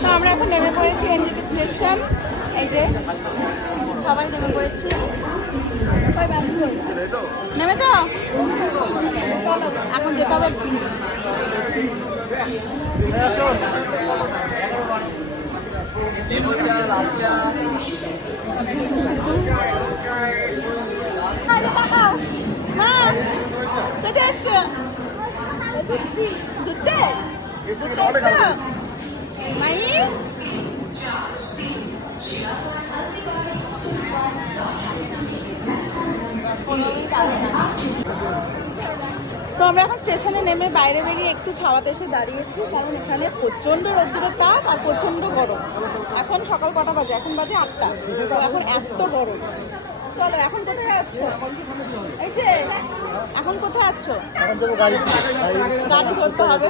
তো আমরা এখন নেমে পড়েছি এনজেপি স্টেশন। এই যে সবাই নেমে পড়েছি। নেমে যাও, এখন যেতে হবে। মা কোথায় যাচ্ছে? ঘুরতে মাই তো আমরা এখন স্টেশনে নেমে বাইরে বেরিয়ে একটু ছাওয়াতে এসে দাঁড়িয়েছি, কারণ এখানে প্রচন্ড রোদ্দুরের তাপ আর প্রচন্ড গরম। এখন সকাল কটা বাজে? এখন বাজে 8টা। তো এখন এত গরম। চলো এখন কোথায় যাচ্ছ? এই যে এখন কোথায় যাচ্ছ? গাড়ি ধরতে হবে।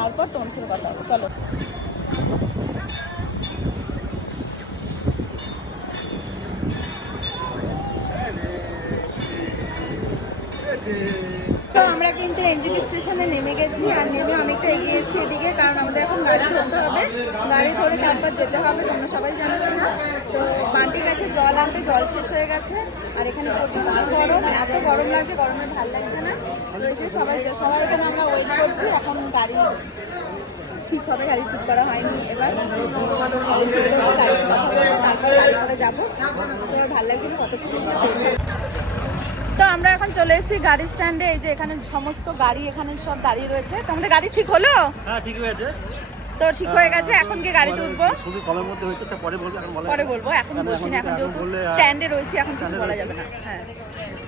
তারপর তোমার সাথে কথা হবে। চলো। তো আমরা কিন্তু এনজেপি স্টেশনে নেমে গেছি, আর নেমে অনেকটা এগিয়ে এসেছি এদিকে, কারণ আমাদের এখন গাড়ি ধরতে হবে। গাড়ি ধরে তারপর যেতে হবে, তোমরা সবাই জানো না। তো বান্টি গেছে জল আনতে, জল শেষ হয়ে গেছে। আর এখানে প্রচুর গরম, এত গরম লাগছে, গরমে ভালো লাগছে না। তো এই যে সবাই এখানে আমরা ওয়েট করছি। এখন গাড়ি ঠিক হবে, গাড়ি ঠিক করা হয়নি এবার। তারপর গাড়ি করে যাবো। তো ভালো লাগছে কতক্ষণ। তো আমরা এখন চলে এসেছি গাড়ি স্ট্যান্ডে। এই যে এখানে সমস্ত গাড়ি এখানে সব দাঁড়িয়ে রয়েছে। তোমাদের গাড়ি ঠিক হলো? হ্যাঁ, ঠিক হয়েছে। তো ঠিক হয়ে গেছে, এখন কি গাড়িতে উঠবো? খুবই কমের মধ্যে হয়েছে, পরে বলবো। পরে বলবো, এখন বলছি না। এখন যেহেতু স্ট্যান্ডে রয়েছি, এখন কিছু বলা যাবে না। হ্যাঁ,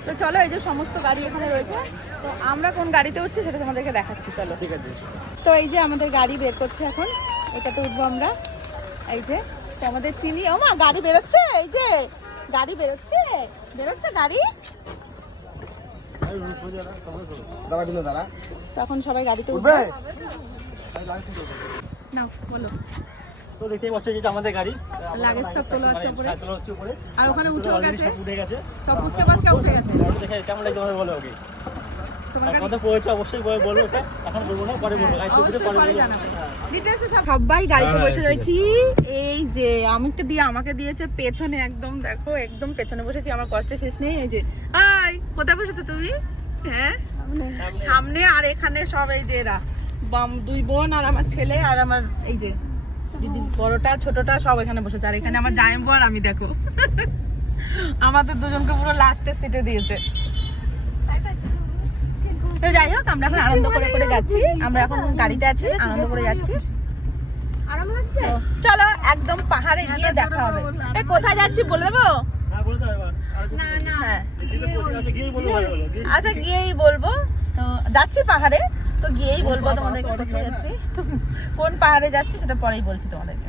তো চলো, এই যে সমস্ত গাড়ি এখানে রয়েছে। তো আমরা কোন গাড়িতে উঠছি সেটা তোমাদেরকে দেখাচ্ছি। চলো, ঠিক আছে। তো এই যে আমাদের গাড়ি বের করছে এখন, এটাতে উঠবো আমরা। এই যে তো আমাদের চিনি, ও মা গাড়ি বেরোচ্ছে। এই যে গাড়ি বেরোচ্ছে গাড়ি। তখন সবাই গাড়িতে উঠবে। নাও বলো। তো দেখতেই পাচ্ছ যে আমাদের গাড়ি লাগেজ সব তোলা হচ্ছে উপরে, আর ওখানে উঠে গেছে, সব সব পুচকে পাচকে উঠে গেছে। দেখে কেমন লাগছে তোমাদের বলো। ওকে কত পড়েছে অবশ্যই বলবো, এটা এখন বলবো না, পরে বলবো। সবাই গাড়িতে বসে রয়েছি। এই যে আমাকে দিয়েছে পেছনে, একদম দেখো, একদম পেছনে বসেছি। আমার কষ্ট শেষ নেই। এই যে আই কোথায় বসেছো তুমি? হ্যাঁ, সামনে। আর এখানে সব এই যে এরা দুই বোন আর আমার ছেলে আর আমার এই যে দিদি, বড়টা ছোটটা সব এখানে বসেছে। আর এখানে আমার জামাইবু আর আমি, দেখো আমাদের দুজনকে পুরো লাস্টের সিটে দিয়েছে। তো যাই হোক, আমরা এখন আনন্দ করে করে যাচ্ছি। আমরা এখন গাড়িতে আছি, আনন্দ করে যাচ্ছি। চলো একদম পাহাড়ে গিয়ে দেখা হবে। কোথায় যাচ্ছি বলে দেবো? আচ্ছা, গিয়েই বলবো। তো যাচ্ছি পাহাড়ে, তো গিয়েই বলবো তোমাদেরকে কোথায় যাচ্ছি, কোন পাহাড়ে যাচ্ছি সেটা পরেই বলছি তোমাদেরকে।